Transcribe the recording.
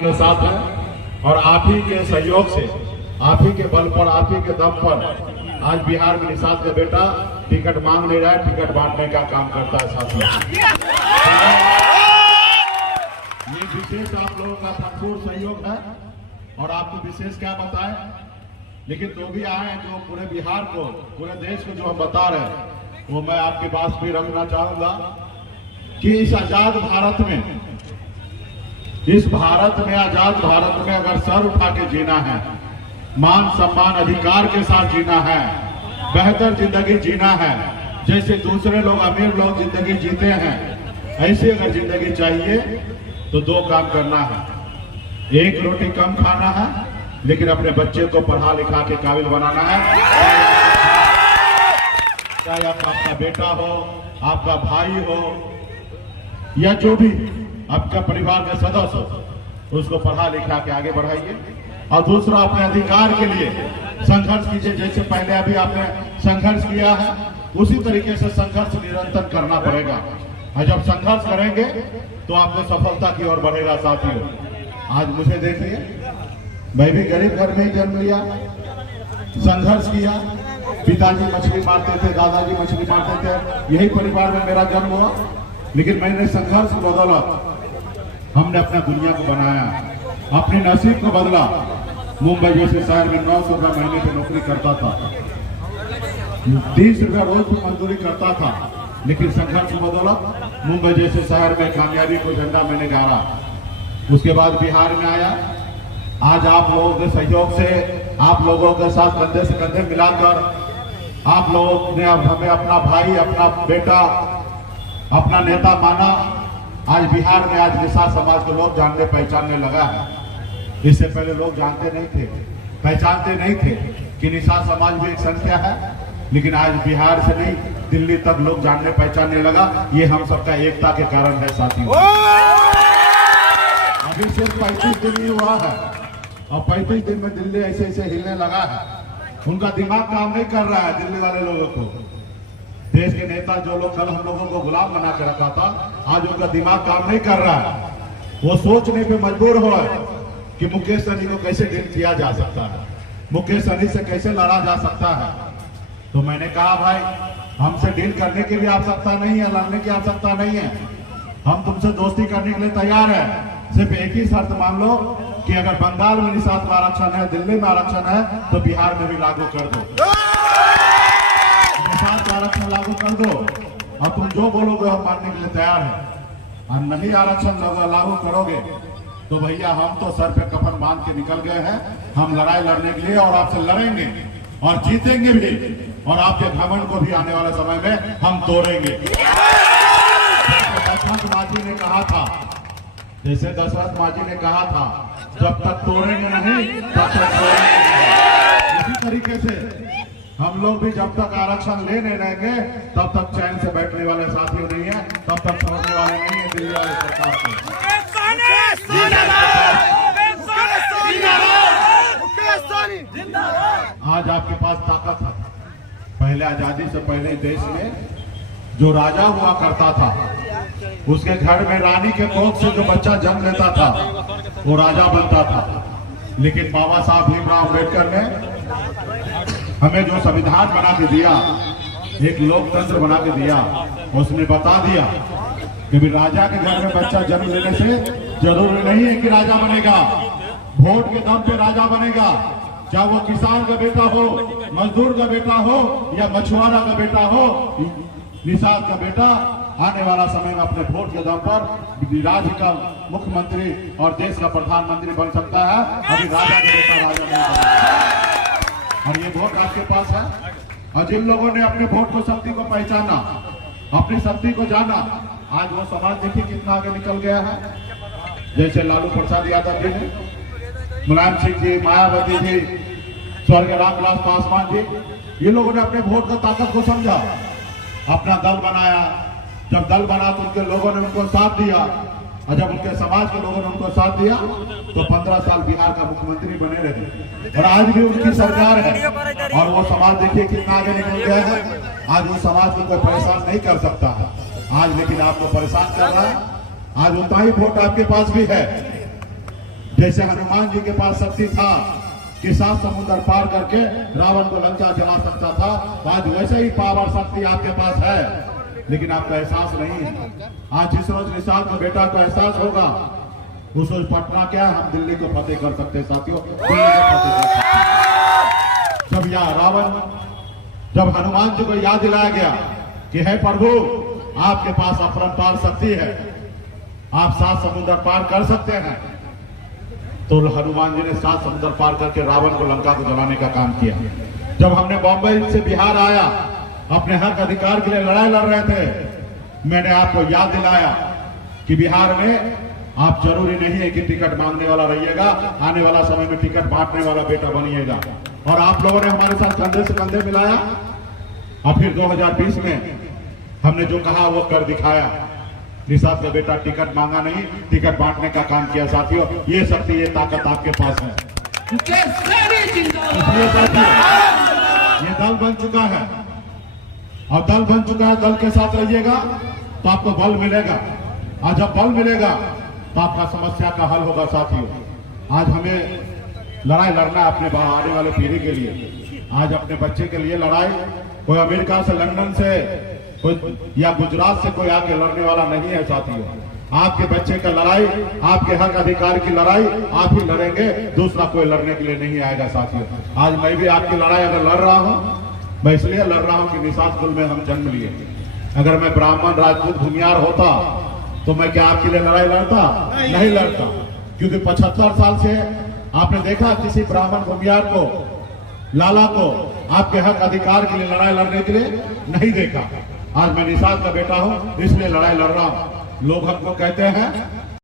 के साथ है और आप ही के सहयोग से, आप ही के बल पर, आप ही के दम पर आज बिहार में निषाद का बेटा टिकट मांग नहीं रहा है, टिकट बांटने का काम करता है साथियों। ये विशेष आप लोगों का भरपूर सहयोग है और आपको विशेष क्या बताएं, लेकिन जो भी आए जो पूरे बिहार को, पूरे देश को जो हम बता रहे हैं वो मैं आपके पास भी रखना चाहूंगा कि इस आजाद भारत में, इस भारत में, आजाद भारत में अगर सर उठा के जीना है, मान सम्मान अधिकार के साथ जीना है, बेहतर जिंदगी जीना है, जैसे दूसरे लोग अमीर लोग जिंदगी जीते हैं, ऐसी अगर जिंदगी चाहिए तो दो काम करना है। एक रोटी कम खाना है, लेकिन अपने बच्चे को पढ़ा लिखा के काबिल बनाना है। चाहे आपका बेटा हो, आपका भाई हो, या जो भी आपका परिवार का सदस्य हो, उसको पढ़ा लिखा के आगे बढ़ाइए। और दूसरा, अपने अधिकार के लिए संघर्ष कीजिए। जैसे पहले अभी आपने संघर्ष किया है, उसी तरीके से संघर्ष निरंतर करना पड़ेगा। और जब संघर्ष करेंगे तो आपको सफलता की ओर बढ़ेगा साथियों। आज मुझे देखिए, मैं भी गरीब घर में ही जन्म लिया, संघर्ष किया, पिताजी मछली मारते थे, दादाजी मछली मारते थे, यही परिवार में मेरा जन्म हुआ। लेकिन मैंने संघर्ष को बदला, हमने अपना दुनिया को बनाया, अपने नसीब को बदला। मुंबई जैसे शहर में 900 रुपया महीने की नौकरी करता था, 30 रुपया रोज की मजदूरी करता था, लेकिन संघर्ष को बदला। मुंबई जैसे शहर में कामयाबी को झंडा मैंने गाड़ा। उसके बाद बिहार में आया। आज आप लोगों के सहयोग से, आप लोगों के साथ कंधे से कंधे मिलाकर, आप लोगों ने हमें अपना भाई, अपना बेटा, अपना नेता माना। आज बिहार में आज निषाद समाज के लोग जानने पहचानने लगा है। इससे पहले लोग जानते नहीं थे, पहचानते नहीं थे कि निषाद समाज भी एक संख्या है, लेकिन आज बिहार से नहीं, दिल्ली तक लोग जानने पहचानने लगा। ये हम सबका एकता के कारण है साथियों। अभी सिर्फ 35 दिन ही हुआ है और 35 दिन में दिल्ली ऐसे ऐसे हिलने लगा है। उनका दिमाग काम नहीं कर रहा है दिल्ली वाले लोगों को। देश के नेता जो लोग कल हम लोगों को गुलाम बना के रखा था, आज उनका दिमाग काम नहीं कर रहा है। वो सोचने पे मजबूर हो कि मुकेश सहनी को कैसे डील किया जा सकता है, मुकेश सहनी से कैसे लड़ा जा सकता है। तो मैंने कहा भाई, हमसे डील करने की भी आवश्यकता नहीं है, लड़ने की आवश्यकता नहीं है। हम तुमसे दोस्ती करने के लिए तैयार है। सिर्फ एक ही शर्त मान लो कि अगर बंगाल में निषाद का आरक्षण है, दिल्ली में आरक्षण है, तो बिहार में भी लागू कर दो। निषाद का आरक्षण लागू कर दो और तुम जो बोलोगे हम मानने के लिए तैयार है। और नहीं आरक्षण लागू करोगे तो भैया हम तो सर पे कफन बांध के निकल गए हैं। हम लड़ाई लड़ने के लिए और आपसे लड़ेंगे और जीतेंगे भी, और आपके घमंड को भी आने वाले समय में हम तोड़ेंगे। दशरथ मांझी ने कहा था, जैसे दशरथ मांझी ने कहा था, जब तक तोड़ेंगे नहीं तब तक तोड़ेंगे नहीं। इसी तरीके से हम लोग भी जब तक आरक्षण ले नहीं रहेंगे तब तक चैन से बैठने वाले साथियों नहीं है, तब तक छोड़ने वाले नहीं है दिल्ली वाली सरकार को। आज आपके पास ताकत है। पहले आजादी से पहले देश में जो राजा हुआ करता था, उसके घर में रानी के कोख से जो बच्चा जन्म लेता था वो राजा बनता था। लेकिन बाबा साहब भीमराव अम्बेडकर ने हमें जो संविधान बना के दिया, एक लोकतंत्र बना के दिया, उसने बता दिया कि राजा के घर में बच्चा जन्म लेने से जरूरी नहीं है कि राजा बनेगा, वोट के दम पे राजा बनेगा। चाहे वो किसान का बेटा हो, मजदूर का बेटा हो या मछुआरा का बेटा हो, निषाद का बेटा आने वाला समय में अपने वोट के दम पर राज्य का मुख्यमंत्री और देश का प्रधानमंत्री बन सकता है। अभी राजा का बेटा राजा नहीं बना, और ये वोट आपके पास है। और जिन लोगों ने अपने वोट को, शक्ति को पहचाना, अपनी शक्ति को जाना, आज वो समाज देखिए कितना आगे निकल गया है। जैसे लालू प्रसाद यादव जी ने, मुलायम सिंह जी, मायावती जी, स्वर्गीय रामविलास पासवान जी, ये लोगों ने अपने वोट का ताकत को समझा, अपना दल बनाया। जब दल बना तो उनके लोगों ने उनको साथ दिया, और जब उनके समाज के लोगों ने उनको साथ दिया तो 15 साल बिहार का मुख्यमंत्री बने रहे। और आज भी उनकी सरकार है और वो समाज देखिए कितना आगे निकल गया है। आज वो समाज को कोई परेशान नहीं कर सकता है आज, लेकिन आपको परेशान कर रहा है। आज उतना ही वोट आपके पास भी है जैसे हनुमान जी के पास शक्ति था कि 7 समुद्र पार करके रावण को लंका जला सकता था, आज वैसे ही पावर शक्ति आपके पास है, लेकिन आपका एहसास नहीं है। आज जिस रोज निषाद का बेटा को एहसास होगा, उस रोज पटना क्या हम दिल्ली को फतेह कर सकते साथियों, दिल्ली को फतेह कर सकते। जब यह रावण, जब हनुमान जी को याद दिलाया गया कि हे प्रभु आपके पास अपरंपार शक्ति है, आप 7 समुद्र पार कर सकते हैं, तो हनुमान जी ने 7 समुद्र पार करके रावण को लंका को जलाने का काम किया। जब हमने बॉम्बे से बिहार आया, अपने हक अधिकार के लिए लड़ाई लड़ रहे थे, मैंने आपको याद दिलाया कि बिहार में आप जरूरी नहीं है कि टिकट मांगने वाला रहिएगा, आने वाला समय में टिकट बांटने वाला बेटा बनिएगा। और आप लोगों ने हमारे साथ कंधे से कंधे मिलाया और फिर 2020 में हमने जो कहा वो कर दिखाया। निषाद का बेटा टिकट मांगा नहीं, टिकट बांटने का काम किया। साथियों, ये शक्ति, ये ताकत आपके पास है। इसलिए साथियों, ये दल बन चुका है और दल बन चुका है, दल के साथ रहिएगा तो आपको बल मिलेगा, और जब बल मिलेगा तो आपका समस्या का हल होगा। साथियों, आज हमें लड़ाई लड़ना है अपने आने वाले पीढ़ी के लिए, आज अपने बच्चे के लिए लड़ाई। कोई अमेरिका से, लंदन से, कोई या गुजरात से कोई आके लड़ने वाला नहीं है। साथियों, आपके बच्चे का लड़ाई, आपके हक अधिकार की लड़ाई आप ही लड़ेंगे, दूसरा कोई लड़ने के लिए नहीं आएगा। साथियों, आज मैं भी आपकी लड़ाई अगर लड़ रहा हूं, मैं इसलिए लड़ रहा हूं कि निषाद कुल में हम जन्म लिए। अगर मैं ब्राह्मण, राजपूत, भूमियार होता तो मैं क्या आपके लिए लड़ाई लड़ता? नहीं लड़ता, क्योंकि 75 साल से आपने देखा किसी ब्राह्मण, भूमियार को, लाला को आपके हक अधिकार के लिए लड़ाई लड़ने के लिए नहीं देखा। आज मैं निषाद का बेटा हूं, इसलिए लड़ाई लड़ रहा हूं। लोग हमको कहते हैं